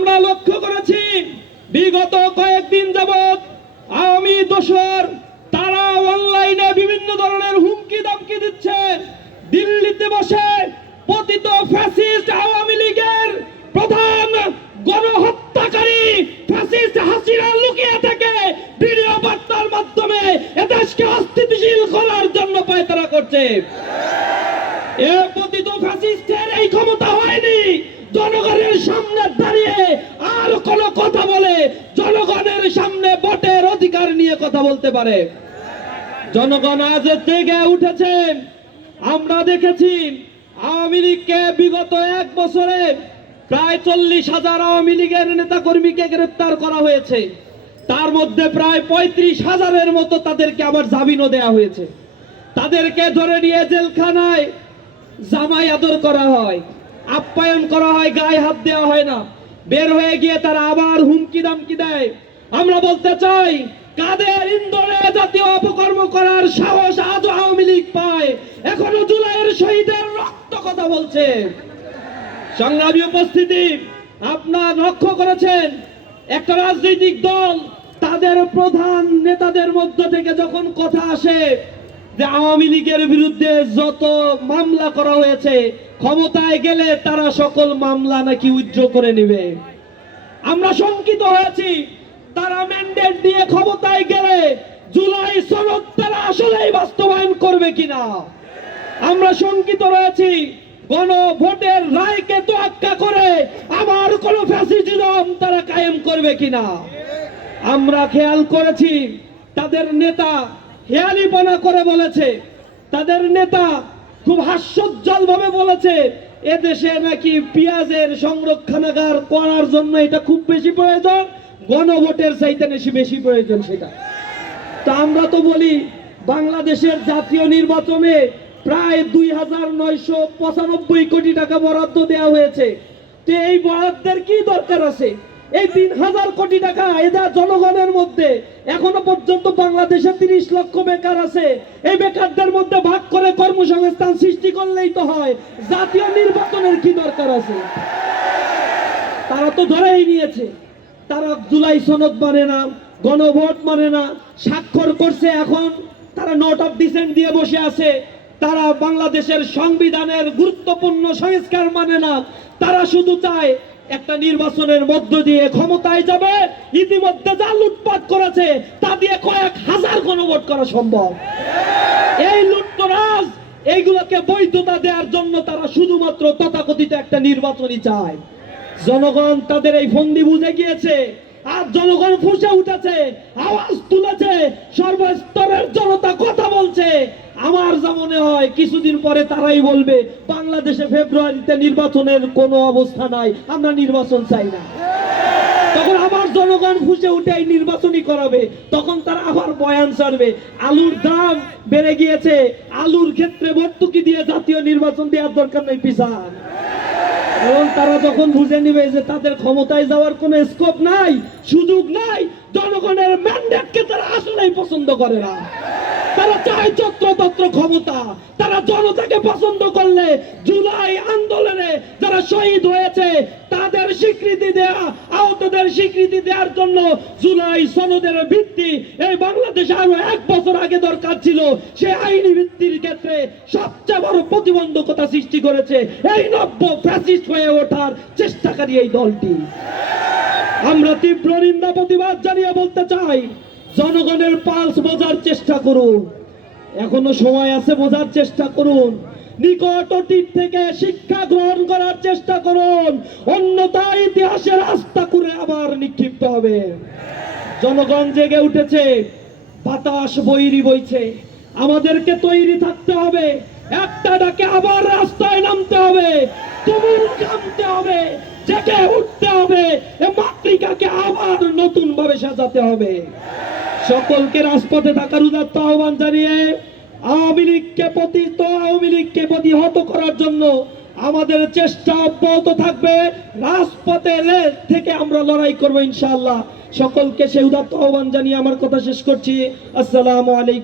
আমরা লক্ষ্য করেছি বিগত কয়েকদিন যাবৎ আওয়ামী দোসর তারা অনলাইনে বিভিন্ন ধরনের হুমকি দামকি দিচ্ছে। দিল্লিতে বসে পতিত ফ্যাসিস্ট আওয়ামী লীগের প্রধান গণহত্যাকারী ফ্যাসিস্ট হাসিনা লুকিয়ে থেকে ভিডিও বার্তার মাধ্যমে এদেশকে অস্থিতিশীল করার জন্য পায়তারা করছে। এ পতিত ফ্যাসিস্টের এই ক্ষমতা হয়নি জনগণের সামনে দাঁড়িয়ে আর কোন কথা বলে জনগণের সামনে ভোটের অধিকার নিয়ে কথা বলতে পারে। জনগণ আজ জেগে উঠেছে। আমরা দেখেছি আওয়ামী লীগকে বিগত এক বছরে প্রায় 40,000 আওয়ামী লীগের নেতা কর্মীকে গ্রেফতার করা হয়েছে। তার মধ্যে প্রায় 35,000-এর মতো তাদেরকে আবার জামিনও দেওয়া হয়েছে। তাদেরকে ধরে নিয়ে জেলখানায় জামাই আদর করা হয়, আপ্যায়ন করা হয়, গায়ে হাত দেওয়া হয় না। বের হয়ে গিয়ে তারা আবার হুমকি দামকি দেয়। আমরা বলতে চাই, কাদের ইন্ধনে জাতীয় অপকর্ম করার সাহস আজ আওয়ামী লীগ পায়? এখনো জুলাইয়ের শহীদের রক্ত কথা বলছে। সংগ্রামী উপস্থিতি, আপনারা লক্ষ্য করেছেন একটা রাজনৈতিক দল তাদের প্রধান নেতাদের মধ্য থেকে যখন কথা আসে যে আওয়ামী লীগের বিরুদ্ধে যত মামলা করা হয়েছে ক্ষমতায় গেলে তারা সকল মামলা নাকি উইথড্র করে নেবে। আমরা শঙ্কিত হয়েছি তারা ম্যান্ডেট দিয়ে ক্ষমতায় গেলে জুলাই সনদ তারা আসলেই বাস্তবায়ন করবে কিনা। আমরা শঙ্কিত রয়েছি গণভোটের রায়কে তোয়াক্কা করে আবার কোন ফ্যাসিজম তারা কায়েম করবে কিনা। আমরা খেয়াল করেছি তাদের নেতা হেয়ালিপনা করে বলেছে, তাদের নেতা খুব হাস্যোজ্জ্বল ভাবে বলেছে এদেশে নাকি পেঁয়াজের সংরক্ষণাগার করার জন্য এটা খুব বেশি প্রয়োজন, গণভোটের চাইতে বেশি প্রয়োজন সেটা। তা আমরা তো বলি বাংলাদেশের জাতীয় নির্বাচনে প্রায় 2,995 কোটি টাকা বরাদ্দ দেওয়া হয়েছে। তো এই বরাদ্দের কি দরকার আছে? এই 3,000 কোটি টাকা এদের জনগণের মধ্যে এখনো পর্যন্ত বাংলাদেশে 30 লক্ষ বেকার আছে। এই বেকারদের মধ্যে ভাগ করে কর্মসংস্থান সৃষ্টি করলেই তো হয়। জাতীয় নির্বাচনের কি দরকার আছে? তারা তো ধরেই নিয়েছে তারা জুলাই সনদ মানে না, গণভোট মানে না, স্বাক্ষর করছে, এখন তারা নোট অফ ডিসেন্ট দিয়ে বসে আছে। তারা বাংলাদেশের সংবিধানের গুরুত্বপূর্ণ সংস্কার মানে না। তারা শুধু চায় একটা নির্বাচনের মধ্য দিয়ে ক্ষমতায় যাবে, ইতিমধ্যে যা লুটপাট করেছে তা দিয়ে কয়েক হাজার গণভোট করা সম্ভব। এই লুটতরাজ এইগুলোকে বৈধতা দেওয়ার জন্য তারা শুধুমাত্র তথাকথিত একটা নির্বাচনই চায়। জনগণ তাদের এই ফন্দি বুঝে গিয়েছে। আর জনগণ ফুঁসে উঠেছে, আওয়াজ তুলেছে, সর্বস্তরের জনতা কথা বলছে। আমার যা মনে হয় কিছুদিন পরে তারাই বলবে বাংলাদেশে ফেব্রুয়ারিতে নির্বাচনের কোনো অবস্থা নাই, আমরা নির্বাচন চাই না। তখন আবার জনগণ ফুঁসে উঠে এই নির্বাচনই করাবে। তখন তারা আবার বয়ান ছাড়বে আলুর দাম বেড়ে গিয়েছে, আলুর ক্ষেত্রে ভর্তুকি দিয়ে জাতীয় নির্বাচন দেওয়ার দরকার নেই, পিছান। এবং তারা যখন বুঝে নিবে যে তাদের ক্ষমতায় যাওয়ার কোনো স্কোপ নাই, সুযোগ নাই, জনগণের ম্যান্ডেটকে তারা আসলেই পছন্দ করে না। তারা চায় যত্রতত্র ক্ষমতা। তারা জনতাকে পছন্দ করলে জুলাই আন্দোলনে যারা শহীদ হয়েছে তাদের স্বীকৃতি দেয়া, আহতদের স্বীকৃতি দেওয়ার জন্য জুলাই সনদের ভিত্তি এই বাংলাদেশে আরো 1 বছর আগে দরকার ছিল। সেই আইনি ভিত্তির ক্ষেত্রে সবচেয়ে বড় প্রতিবন্ধকতা সৃষ্টি করেছে এই নব্য ফ্যাসিস্ট হয়ে ওঠার চেষ্টাকারী এই দলটি। আমরা তীব্র নিন্দা প্রতিবাদ জানিয়ে বলতে চাই, জনগণের পালস বোঝার চেষ্টা করুন, এখনো সময় আছে, বোঝার চেষ্টা করুন, নিকট অতীত থেকে শিক্ষা গ্রহণ করার চেষ্টা করুন, অন্যথায় ইতিহাসের রাস্তা করে আবার নিক্ষিপ্ত হবে। জনগণ জেগে উঠেছে, বাতাস বৈরি বইছে, আমাদেরকে তৈরি থাকতে হবে। একটা ডাকে আবার রাস্তায় নামতে হবে, তুমুল নামতে হবে, জেগে উঠতে হবে, মাতৃকাকে আবার নতুন ভাবে সাজাতে হবে। সকলকে রাজপথে থাকার উদাত্ত আহ্বান জানিয়ে আওয়ামী লীগকে প্রতিহত করার জন্য আমাদের চেষ্টা অব্যাহত থাকবে। রাজপথে থেকে আমরা লড়াই করবো ইনশাআল্লাহ। সকলকে সেই উদাত্ত আহ্বান জানিয়ে আমার কথা শেষ করছি। আসসালামু আলাইকুম।